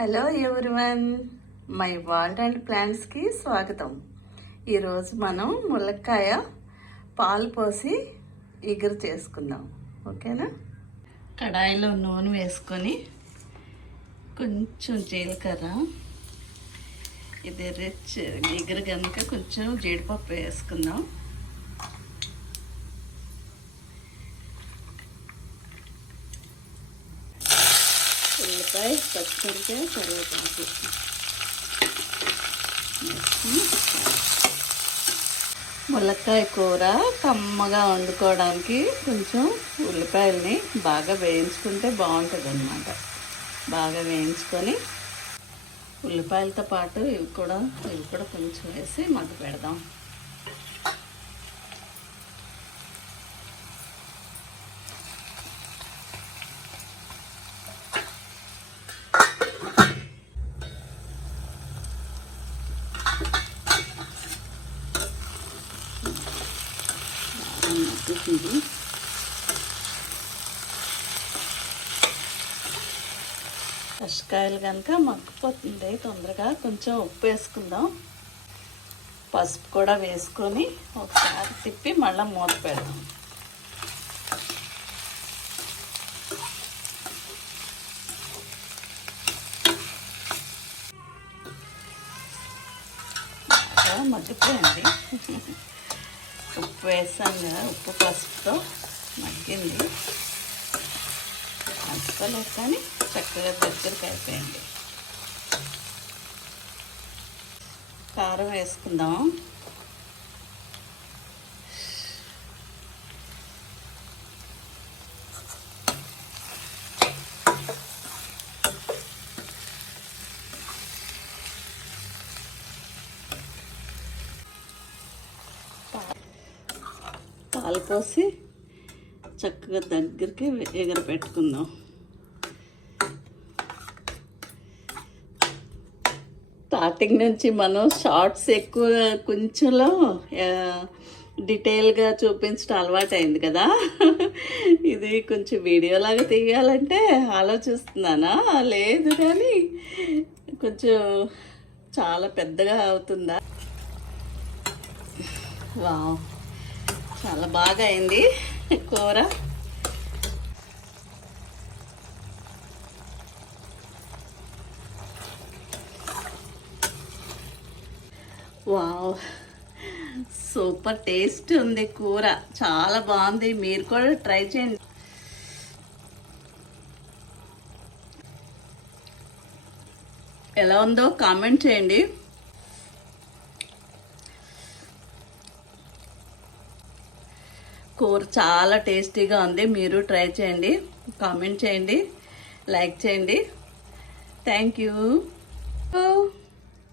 Hello everyone my world and ప్లాంట్స్కి స్వాగతం. ఈరోజు మనం ములక్కాయ పాలు పోసి ఎగురు చేసుకుందాం. ఓకేనా? కడాయిలో నూనె వేసుకొని కొంచెం జీలకర్ర. ఇది రిచ్ ఎగురు కనుక కొంచెం జీడిపప్పు వేసుకుందాం. ఉల్లిపాయ పచ్చిమిరపకాయ కరివేపాకు. ములక్కాయ కూర కమ్మగా వండుకోవడానికి కొంచెం ఉల్లిపాయల్ని బాగా వేయించుకుంటే బాగుంటుంది అనమాట బాగా వేయించుకొని ఉల్లిపాయలతో పాటు ఇవి కూడా ఇవి కూడా కొంచెం వేసి మగ్గ పెడదాం మగ్గుతుంది కషకాయలు కనుక మగ్గిపోతుంది తొందరగా కొంచెం ఉప్పు వేసుకుందాం. పసుపు కూడా వేసుకొని ఒకసారి తిప్పి మళ్ళీ మూత పెడదాం. మగ్గిపోయింది. ఉప్పు వేసాం కదా ఉప్పు పసుపుతో మగ్గింది. మగ్గిపోలేదు కానీ చక్కగా దగ్గరికి అయిపోయింది. కారం వేసుకుందాం. పాలు చక్కగా దగ్గరికి ఎగర పెట్టుకుందాం స్టార్టింగ్ నుంచి మనం షార్ట్స్ ఎక్కువ కొంచెంలో డీటెయిల్గా చూపించడం అలవాటు అయింది కదా. ఇది కొంచెం వీడియోలాగా తీయాలంటే ఆలోచిస్తున్నానా? లేదు కానీ కొంచెం చాలా పెద్దగా అవుతుందా? వావ్. చాలా బాగా అయింది కూర. వావ్. సూపర్ టేస్ట్ ఉంది కూర. చాలా బాగుంది. మీరు కూడా ట్రై చేయండి. ఎలా ఉందో కామెంట్ చేయండి. కూర చాలా టేస్టీగా ఉంది. మీరు ట్రై చేయండి. కామెంట్ చేయండి. లైక్ చేయండి. Thank you.